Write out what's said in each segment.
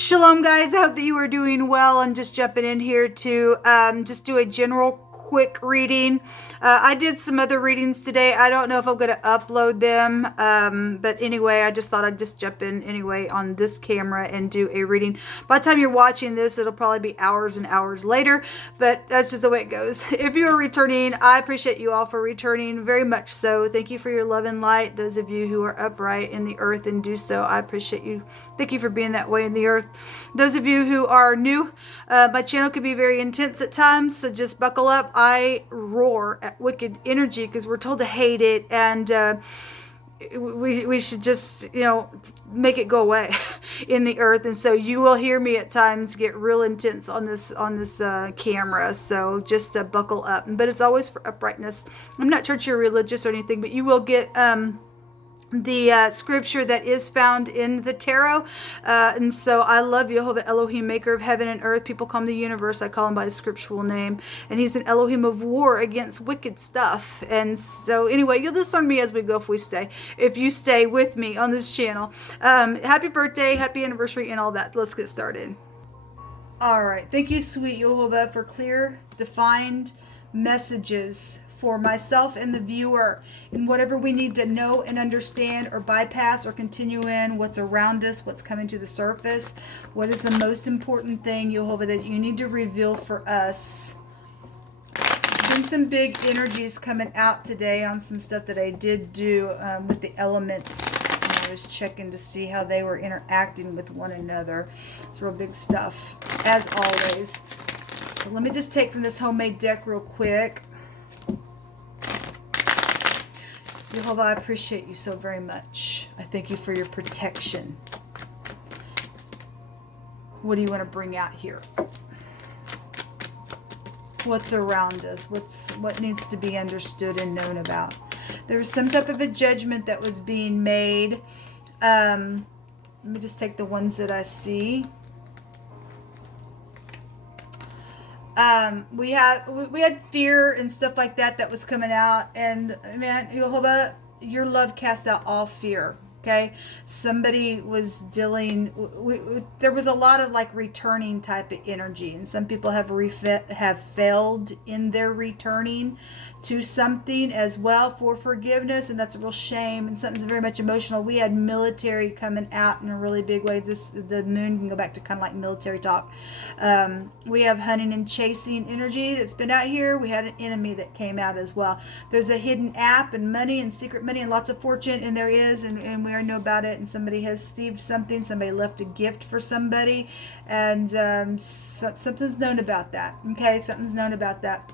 Shalom, guys. I hope that you are doing well. I'm just jumping in here to just do a general quick reading. I did some other readings today. I don't know if I'm going to upload them, but anyway, I just thought I'd just jump in anyway on this camera and do a reading. By the time you're watching this, it'll probably be hours and hours later, but that's just the way it goes. If you are returning, I appreciate you all for returning very much so. Thank you for your love and light. Those of you who are upright in the earth and do so, I appreciate you. Thank you for being that way in the earth. Those of you who are new, my channel can be very intense at times, so just buckle up. I roar at wicked energy because we're told to hate it, and we should just, you know, make it go away in the earth. And so you will hear me at times get real intense on this camera, so just buckle up. But it's always for uprightness. I'm not sure you're religious or anything, but you will get the scripture that is found in the tarot. And so I love Jehovah Elohim, maker of heaven and earth. People call him the universe. I call him by his scriptural name. And he's an Elohim of war against wicked stuff. And so anyway, you'll just learn me as we go if you stay with me on this channel. Happy birthday, happy anniversary, and all that. Let's get started. All right. Thank you, sweet Jehovah, for clear, defined messages for myself and the viewer, and whatever we need to know and understand or bypass or continue in, what's around us, what's coming to the surface, what is the most important thing, Jehovah, that you need to reveal for us. There's been some big energies coming out today on some stuff that I did do with the elements. And I was checking to see how they were interacting with one another. It's real big stuff, as always. So let me just take from this homemade deck real quick. Jehovah, I appreciate you so very much. I thank you for your protection. What do you want to bring out here? What's around us? What needs to be understood and known about? There was some type of a judgment that was being made. Let me just take the ones that I see. We had fear and stuff like that was coming out, and man, Jehovah, your love cast out all fear. Okay, somebody was dealing. There was a lot of like returning type of energy, and some people have failed in their returning to something as well for forgiveness, and that's a real shame, and something's very much emotional. We had military coming out in a really big way. The moon can go back to kind of like military talk. We have hunting and chasing energy that's been out here. We had an enemy that came out as well. There's a hidden app and money and secret money and lots of fortune, and there is, and we already know about it. And somebody has thieved something. Somebody left a gift for somebody, and something's known about that. Okay, something's known about that.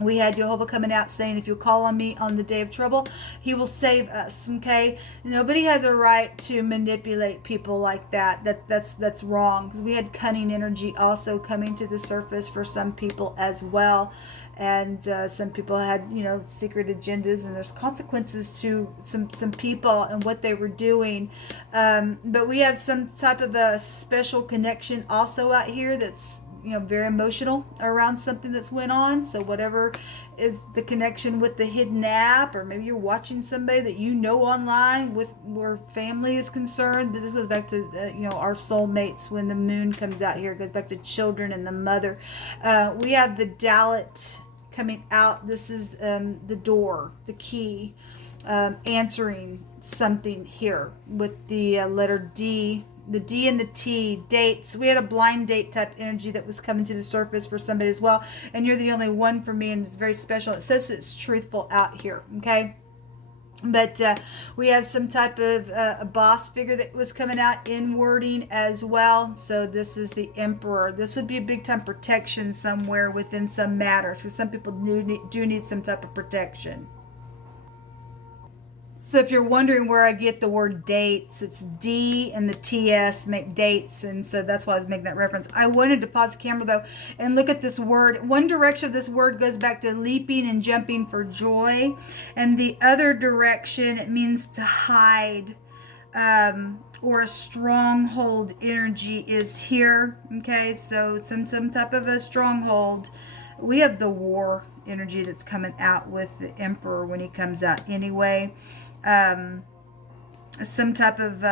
We had Jehovah coming out saying, if you call on me on the day of trouble, he will save us. Okay, nobody has a right to manipulate people like that. That's wrong. We had cunning energy also coming to the surface for some people as well, and some people had, you know, secret agendas, and there's consequences to some people and what they were doing. But we have some type of a special connection also out here that's, you know, very emotional around something that's went on. So whatever is the connection with the hidden app, or maybe you're watching somebody that you know online with where family is concerned. This goes back to you know, our soulmates. When the moon comes out here, it goes back to children and the mother. We have the Dalit coming out. This is the door, the key, answering something here with the letter D. The D and the T, dates. We had a blind date type energy that was coming to the surface for somebody as well. And you're the only one for me, and it's very special. It says it's truthful out here, okay? But we have some type of a boss figure that was coming out in wording as well. So this is the Emperor. This would be a big time protection somewhere within some matters. So some people do need some type of protection. So if you're wondering where I get the word dates, it's D and the TS make dates, and so that's why I was making that reference. I wanted to pause the camera though and look at this word. One direction of this word goes back to leaping and jumping for joy, and the other direction, it means to hide, or a stronghold energy is here. Okay, so some type of a stronghold. We have the war energy that's coming out with the Emperor when he comes out anyway. Some type of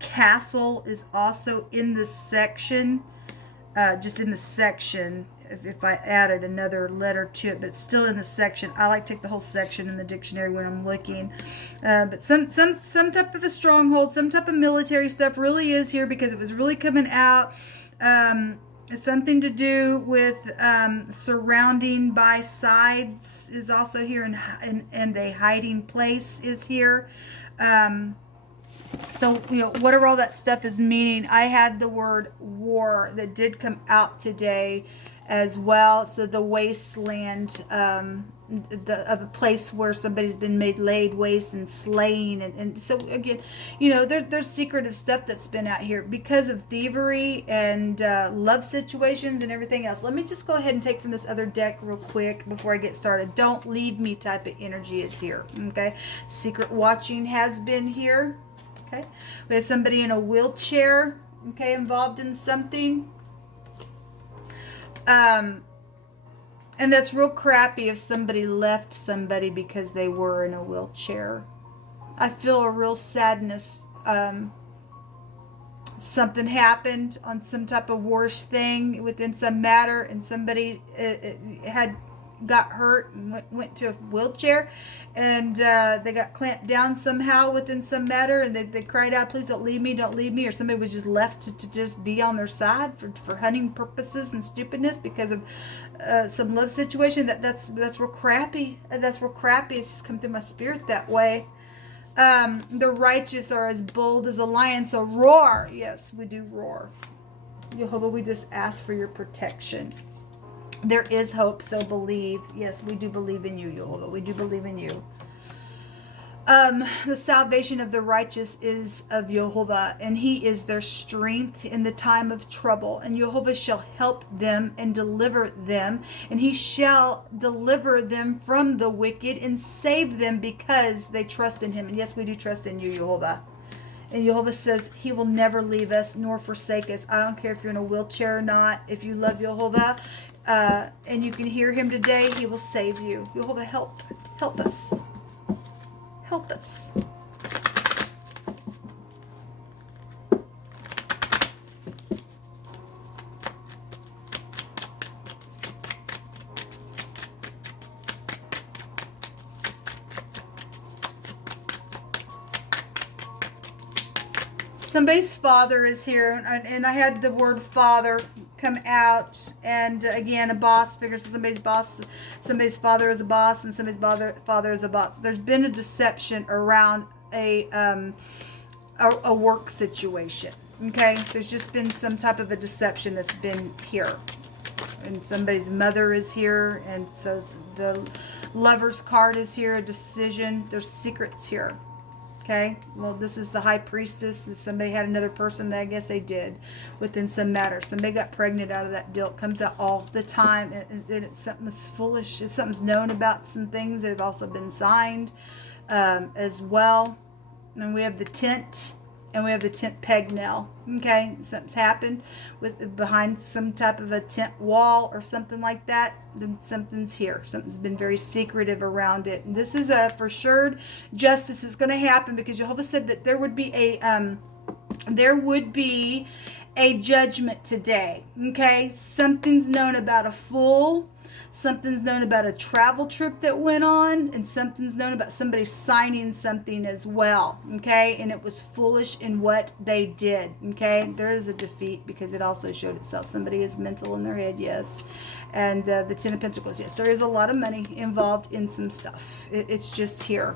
castle is also in this section, just in the section. If I added another letter to it, but it's still in the section. I like to take the whole section in the dictionary when I'm looking. But some type of a stronghold, some type of military stuff really is here, because it was really coming out. Something to do with surrounding by sides is also here, and a hiding place is here. So, you know, whatever all that stuff is meaning, I had the word war that did come out today as well. So the wasteland, of a place where somebody's been laid waste and slain. And so, again, you know, there's secretive stuff that's been out here because of thievery and love situations and everything else. Let me just go ahead and take from this other deck real quick before I get started. Don't leave me type of energy is here, okay? Secret watching has been here. Okay, we have somebody in a wheelchair, okay, involved in something. And that's real crappy if somebody left somebody because they were in a wheelchair. I feel a real sadness. Something happened on some type of worse thing within some matter, and somebody got hurt and went to a wheelchair, and they got clamped down somehow within some matter, and they cried out, please don't leave me, or somebody was just left to just be on their side for hunting purposes and stupidness because of some love situation. That's real crappy. That's real crappy. It's just come through my spirit that way. The righteous are as bold as a lion, so roar. Yes, we do roar. Jehovah, we just ask for your protection. There is hope, so believe. Yes, we do believe in you, Jehovah. We do believe in you. The salvation of the righteous is of Jehovah, and he is their strength in the time of trouble. And Jehovah shall help them and deliver them, and he shall deliver them from the wicked and save them because they trust in him. And yes, we do trust in you, Jehovah. And Jehovah says he will never leave us nor forsake us. I don't care if you're in a wheelchair or not. If you love Jehovah, and you can hear him today, he will save you. Jehovah, help us. Help us. Somebody's father is here, and I had the word father come out, and again, a boss figure. So somebody's father is a boss, and somebody's father is a boss. There's been a deception around a work situation. Okay, there's just been some type of a deception that's been here, and somebody's mother is here, and so the Lover's card is here. A decision. There's secrets here. Okay, well, this is the high priestess. Somebody had another person that I guess they did within some matter. Somebody got pregnant out of that deal. It comes out all the time, and it's something that's foolish. It's something's known about some things that have also been signed as well. And we have the tent, and we have the tent peg nail. Okay, something's happened behind some type of a tent wall or something like that. Then something's here. Something's been very secretive around it. And this is a for sure justice is going to happen, because Jehovah said that there would be a judgment today. Okay, something's known about a fool. Something's known about a travel trip that went on, and something's known about somebody signing something as well, okay? And it was foolish in what they did, okay? There is a defeat because it also showed itself. Somebody is mental in their head, yes. And the Ten of Pentacles, yes. There is a lot of money involved in some stuff. It's just here.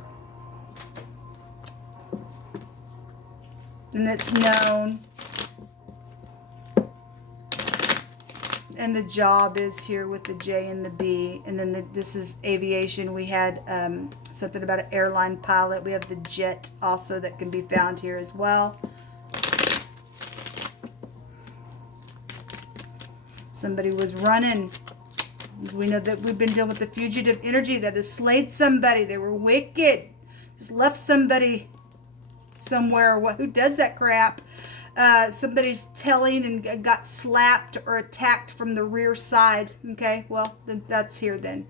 And it's known. And the job is here with the J and the B. And then this is aviation. We had something about an airline pilot. We have the jet also that can be found here as well. Somebody was running. We know that we've been dealing with the fugitive energy that has slayed somebody. They were wicked. Just left somebody somewhere. Who does that crap? Somebody's telling and got slapped or attacked from the rear side. Okay, well, then that's here then.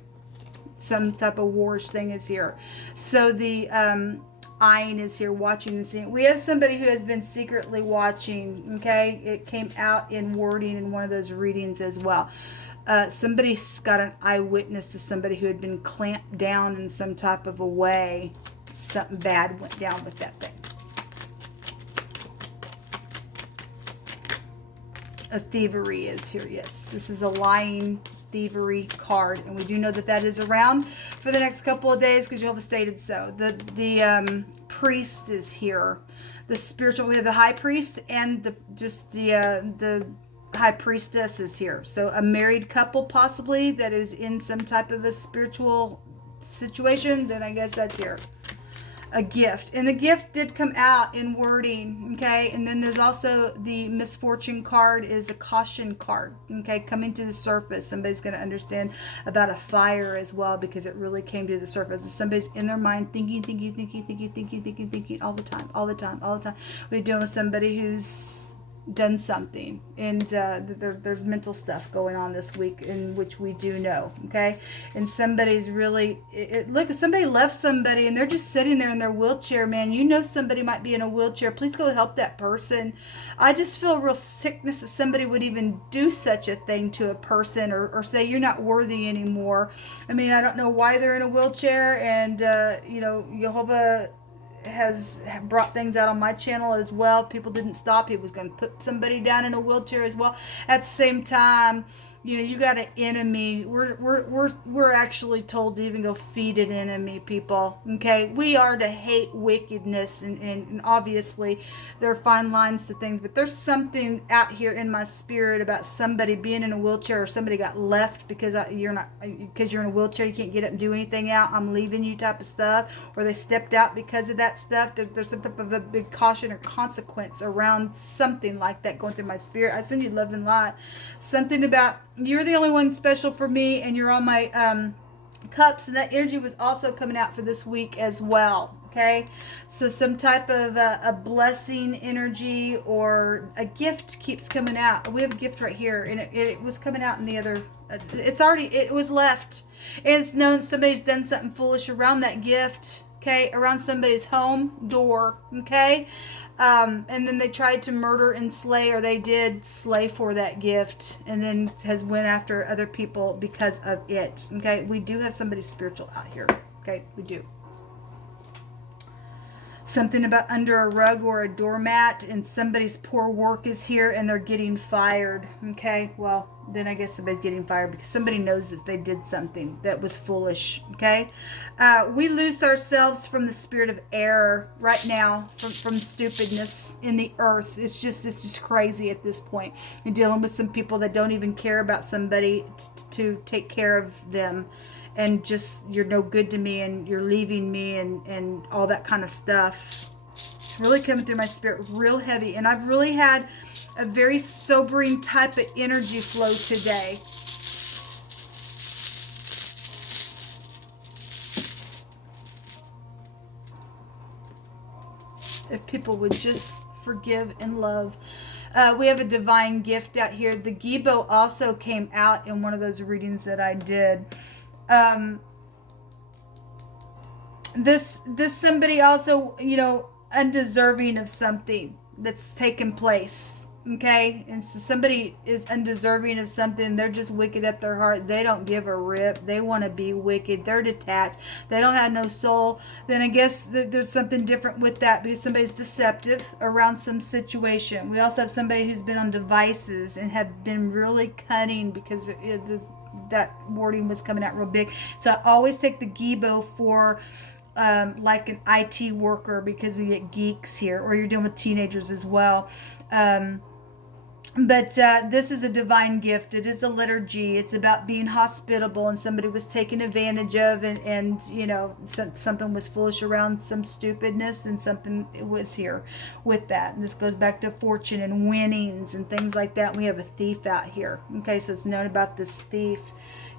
Some type of warish thing is here. So the eyeing is here, watching and seeing. We have somebody who has been secretly watching, okay? It came out in wording in one of those readings as well. Somebody's got an eyewitness to somebody who had been clamped down in some type of a way. Something bad went down with that thing. A thievery is here, yes. This is a lying thievery card, and we do know that that is around for the next couple of days because Jehovah stated so. The priest is here. The spiritual, we have the high priest and the high priestess is here. So a married couple possibly that is in some type of a spiritual situation, then I guess that's here. A gift, and the gift did come out in wording, okay? And then there's also the misfortune card is a caution card, okay? Coming to the surface. Somebody's going to understand about a fire as well because it really came to the surface. Somebody's in their mind thinking all the time. We're dealing with somebody who's done something, and there's mental stuff going on this week in which we do know, okay? And somebody's really look, somebody left somebody and they're just sitting there in their wheelchair, man. You know somebody might be in a wheelchair. Please go help that person. I just feel real sickness that somebody would even do such a thing to a person or say you're not worthy anymore. I mean, I don't know why they're in a wheelchair, and you know, Jehovah has brought things out on my channel as well. People didn't stop. He was going to put somebody down in a wheelchair as well. At the same time, you know, you got an enemy. We're actually told to even go feed an enemy, people. Okay, we are to hate wickedness, and obviously there are fine lines to things, but there's something out here in my spirit about somebody being in a wheelchair, or somebody got left because you're in a wheelchair, you can't get up and do anything out. I'm leaving you type of stuff, or they stepped out because of that stuff. There's some type of a big caution or consequence around something like that going through my spirit. I send you love and light. Something about you're the only one special for me, and you're on my cups, and that energy was also coming out for this week as well. Okay, so some type of a blessing energy or a gift keeps coming out. We have a gift right here, and it was coming out in the other. It was left, and it's known somebody's done something foolish around that gift. Okay, around somebody's home door. Okay. And then they tried to murder and slay, or they did slay for that gift, and then has went after other people because of it. Okay, we do have somebody spiritual out here. Okay, we do. Something about under a rug or a doormat, and somebody's poor work is here and they're getting fired. Okay, well, then I guess somebody's getting fired because somebody knows that they did something that was foolish. Okay, we loose ourselves from the spirit of error right now, from stupidness in the earth. It's just crazy at this point. You're dealing with some people that don't even care about somebody to take care of them, and just you're no good to me, and you're leaving me, and all that kind of stuff. It's really coming through my spirit real heavy, and I've really had a very sobering type of energy flow today. If people would just forgive and love. We have a divine gift out here. The Gibo also came out in one of those readings that I did. This somebody also, you know, undeserving of something that's taken place. Okay, and so somebody is undeserving of something. They're just wicked at their heart. They don't give a rip. They want to be wicked. They're detached. They don't have no soul. Then I guess there's something different with that, because somebody's deceptive around some situation. We also have somebody who's been on devices and have been really cunning, because that wording was coming out real big. So I always take the Gibo for like an IT worker, because we get geeks here, or you're dealing with teenagers as well. But this is a divine gift. It is a liturgy. It's about being hospitable, and somebody was taken advantage of, and you know, something was foolish around some stupidness, and something was here with that. And this goes back to fortune and winnings and things like that. We have a thief out here. Okay, so it's known about this thief.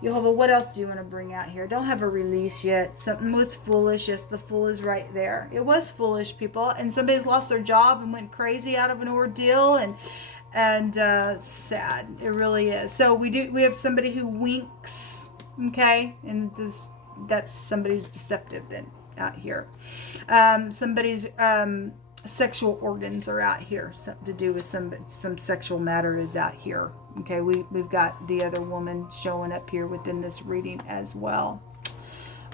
Jehovah, what else do you want to bring out here? Don't have a release yet. Something was foolish. Yes, the fool is right there. It was foolish, people, and somebody's lost their job and went crazy out of an ordeal, and sad. It really is. So we have somebody who winks. Okay, and that's somebody who's deceptive then. out here. Somebody's sexual organs are out here. Something to do with some sexual matter is out here. Okay, we've got the other woman showing up here within this reading as well.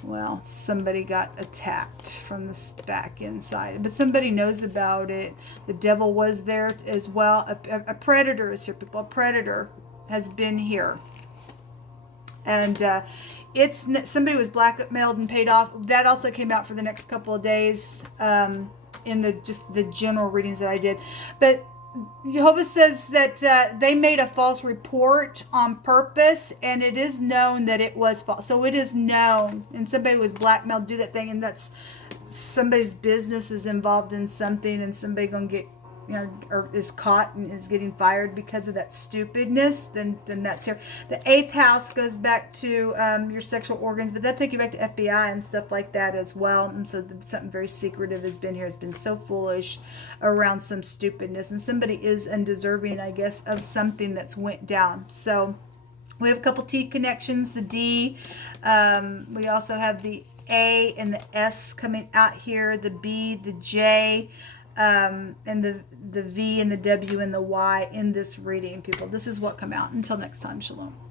Well, somebody got attacked from the back inside, but somebody knows about it. The devil was there as well. A predator is here, people. A predator has been here. And it's somebody was blackmailed and paid off. That also came out for the next couple of days in the general readings that I did. But Jehovah says that they made a false report on purpose, and it is known that it was false. So it is known, and somebody was blackmailed to do that thing, and that's somebody's business is involved in something, and somebody gonna get, or is caught and is getting fired because of that stupidness. Then that's here. The 8th house goes back to your sexual organs, but that take you back to FBI and stuff like that as well. And so something very secretive has been here. It's been so foolish around some stupidness, and somebody is undeserving, I guess, of something that's went down. So we have a couple T connections, the D. We also have the A and the S coming out here, the B, the J, and the V and the W and the Y in this reading, people. This is what come out. Until next time, shalom.